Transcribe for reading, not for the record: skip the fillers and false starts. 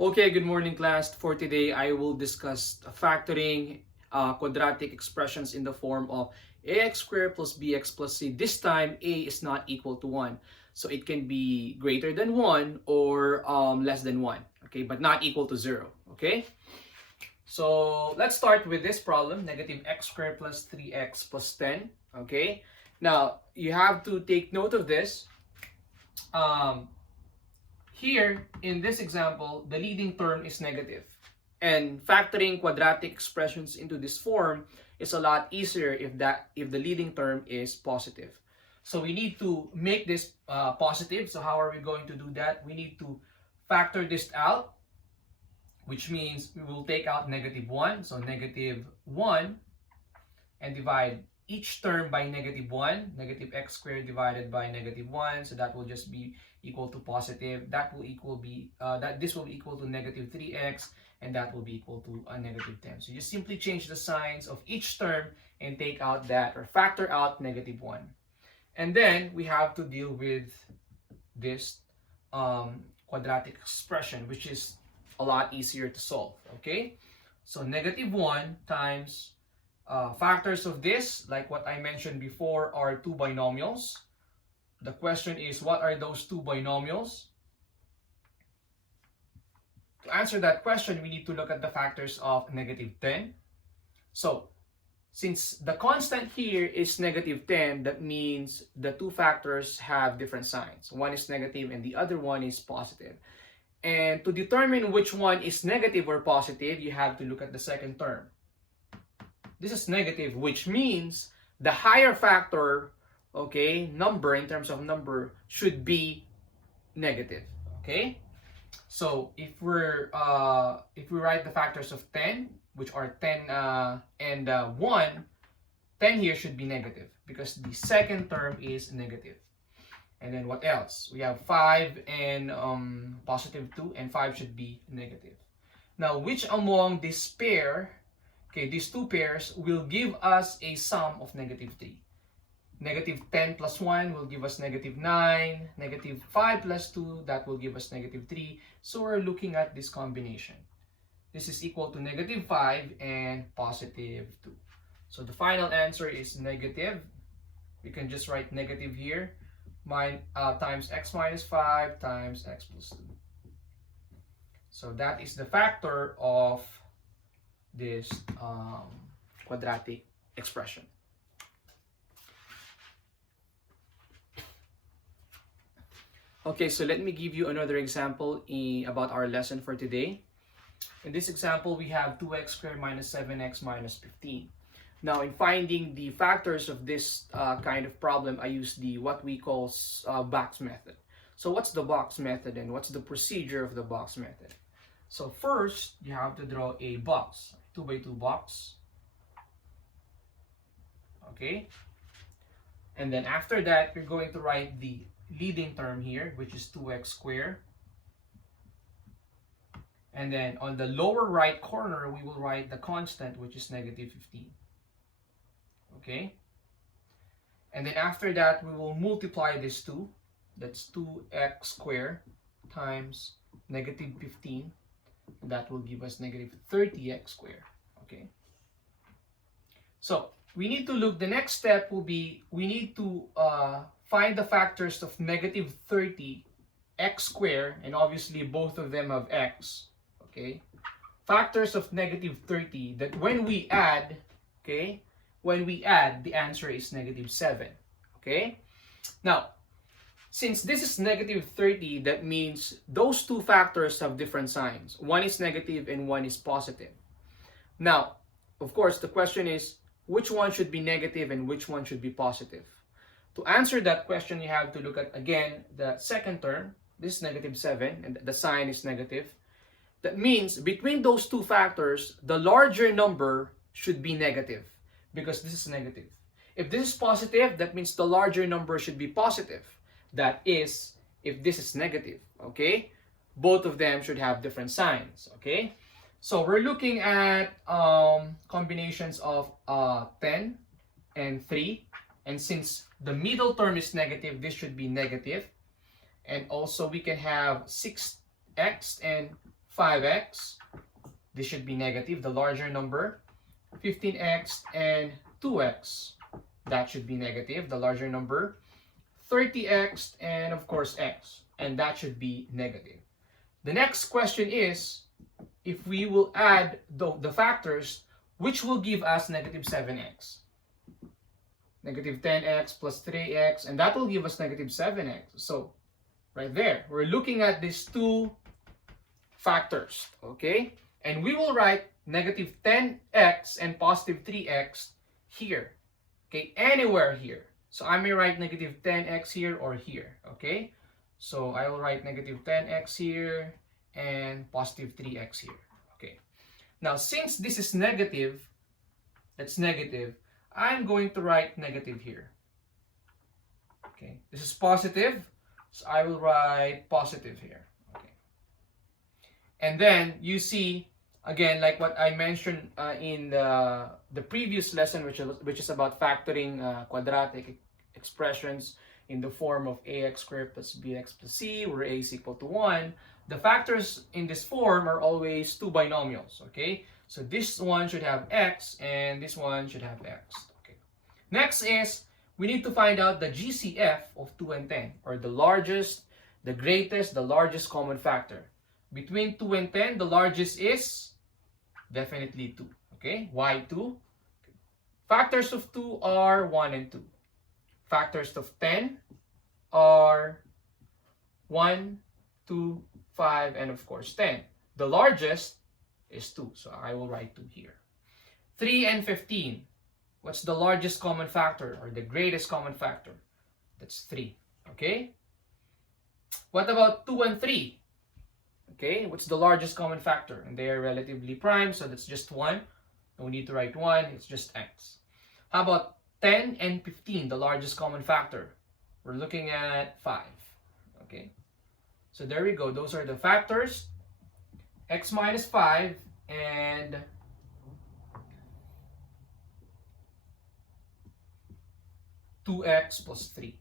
Okay, good morning class. For today, I will discuss factoring quadratic expressions in the form of ax squared plus bx plus c. This time, a is not equal to 1. So it can be greater than 1 or less than 1. Okay, but not equal to 0. Okay, so let's start with this problem, negative x squared plus 3x plus 10. Okay, now you have to take note of this. Here, in this example, the leading term is negative. And factoring quadratic expressions into this form is a lot easier if the leading term is positive. So we need to make this positive. So how are we going to do that? We need to factor this out, which means we will take out negative 1. So negative 1 and divide each term by negative 1, negative x squared divided by negative 1, so that will just be equal to positive. That will this will be equal to negative 3x, and that will be equal to a negative 10. So you simply change the signs of each term and take out that, or factor out negative 1. And then we have to deal with this quadratic expression, which is a lot easier to solve. Okay, so negative 1 times factors of this, like what I mentioned before, are two binomials. The question is, what are those two binomials? To answer that question, we need to look at the factors of negative 10. So, since the constant here is negative 10, that means the two factors have different signs. One is negative and the other one is positive. And to determine which one is negative or positive, you have to look at the second term. This is negative, which means the higher factor, okay, number in terms of number should be negative. Okay, so if we write the factors of 10, which are 10 and 1, 10 here should be negative because the second term is negative. And then what else? We have 5 and positive 2, and 5 should be negative. Now, which among this pair, okay, these two pairs will give us a sum of negative 3. Negative 10 plus 1 will give us negative 9. Negative 5 plus 2, that will give us negative 3. So we're looking at this combination. This is equal to negative 5 and positive 2. So the final answer is negative. We can just write negative here. Times x minus 5 times x plus 2. So that is the factor of this quadratic expression. Okay, so let me give you another example about our lesson for today. In this example, we have 2x squared minus 7x minus 15. Now, in finding the factors of this kind of problem, I use what we call box method. So what's the box method and what's the procedure of the box method? So first, you have to draw a box, 2 by 2 box. Okay. And then after that, you're going to write the leading term here, which is 2x squared. And then on the lower right corner, we will write the constant, which is negative 15. Okay. And then after that, we will multiply this 2. That's 2x squared times negative 15. That will give us negative 30x squared. Okay. So we need to look, the next step will be, we need to find the factors of negative 30 x squared, and obviously both of them have x. Okay. Factors of negative 30 that when we add, okay, when we add, the answer is negative 7. Okay. Now, since this is negative 30, that means those two factors have different signs. One is negative and one is positive. Now, of course, the question is, which one should be negative and which one should be positive? To answer that question, you have to look at, again, the second term. This is negative 7, and the sign is negative. That means between those two factors, the larger number should be negative because this is negative. If this is positive, that means the larger number should be positive. That is, if this is negative, okay? Both of them should have different signs, okay? So we're looking at combinations of 10 and 3. And since the middle term is negative, this should be negative. And also we can have 6x and 5x, this should be negative, the larger number. 15x and 2x, that should be negative, the larger number. 30x and of course x, and that should be negative. The next question is, if we will add the factors, which will give us negative 7x. Negative 10x plus 3x, and that will give us negative 7x. So, right there, we're looking at these two factors, okay? And we will write negative 10x and positive 3x here, okay? Anywhere here. So, I may write negative 10x here or here, okay? So, I will write negative 10x here and positive 3x here, okay? Now, since this is negative, that's negative, I'm going to write negative here. Okay, this is positive, so I will write positive here. Okay, and then you see again, like what I mentioned in the previous lesson, which is about factoring quadratic expressions in the form of ax squared plus bx plus c, where a is equal to 1. The factors in this form are always two binomials. Okay, so this one should have x and this one should have x. Okay. Next is we need to find out the GCF of 2 and 10, or the largest, the greatest, the largest common factor. Between 2 and 10, the largest is definitely 2. Okay, why 2? Factors of 2 are 1 and 2. Factors of 10 are 1, 2, 5, and of course 10. The largest is 2, so I will write 2 here. 3 and 15. What's the largest common factor or the greatest common factor? That's 3. Okay? What about 2 and 3? Okay, what's the largest common factor? And they are relatively prime, so that's just 1. No need to write 1, it's just x. How about 10 and 15, the largest common factor? We're looking at 5. Okay, so there we go. Those are the factors. X minus 5 and (2x plus 3).